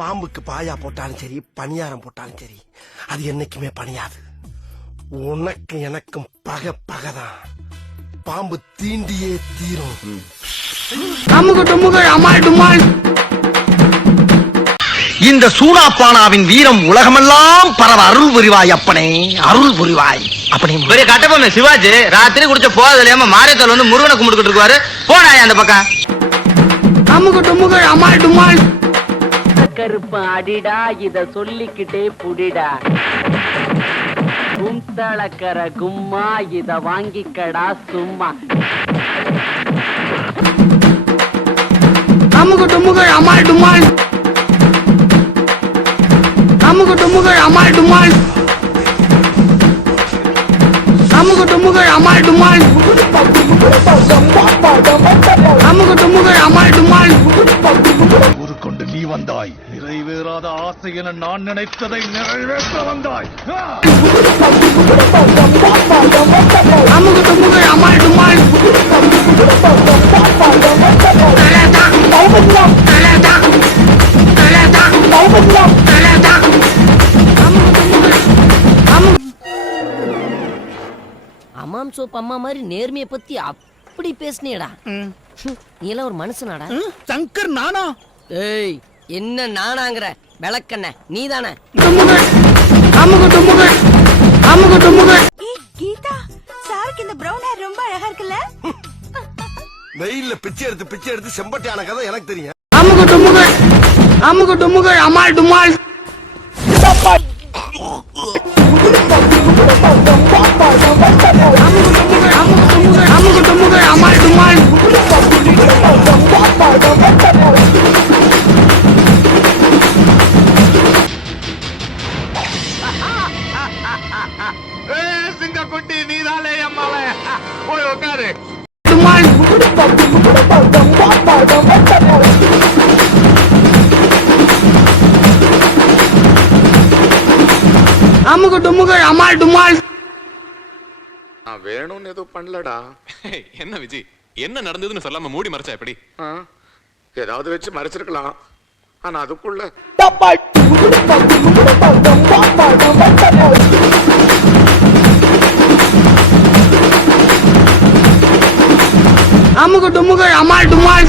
பாம்புக்கு பாயா போட்டாலும் சரி, பணியாரம் போட்டாலும் சரி, அது என்னைக்குமே பணியாது. உனக்கு எனக்கும் பகதான். பாம்பு தீண்டியே தீரும். இந்த சூனாப்பானாவின் வீரம் உலகமெல்லாம் பரவ அருள் புரிவாய் அப்பனே, அருள் புரிவாய். அப்படி பெரிய கட்டபொம்மை சிவாஜி ராத்திரி குடிச்ச போதலையாம மாரியத்தல் வந்து முருகனை கும்பிட்டுக்கிட்டு இருக்காரு. போனாயா அந்த பக்கம். கருப்பு அடிடா, இத சொல்லிக்கிட்டே புடிடா. கும்தளக்கர கும்மா, இத வாங்கிக்கடா சும்மா. கொண்டு நீ வந்தாய், நிறைவேறாத ஆசை என நான் நினைத்ததை நிறைவேற்ற வந்தாய். அம்மாம் சோப் அம்மா மாதிரி நேர்மையை பத்தி அப்படி பேசுனியடா. நீ எல்லாம் ஒரு மனுஷனாடா. சங்கர் நானா? ஏய், என்ன நானாங்கற? விளக்கண்ண நீதானே? கீதா, சாருக்கு இந்த பிரவுன் ஹேர் ரொம்ப அழகா இருக்குல்ல? வெயில்ல பிச்சை எடுத்து செம்பட்டியான கதை எனக்கு தெரியும். சிங்கக்குட்டி நீதாலே அம்மாவே, போய் உட்காரு. நான் வேணும்னு எதுவும் பண்ணலடா. என்ன விஜய், என்ன நடந்ததுன்னு சொல்லாம மூடி மறைச்சா எப்படி? ஏதாவது வச்சு மறைச்சிருக்கலாம். ஆனா அதுக்குள்ள அமுக டுமுக அமால் டுமால்.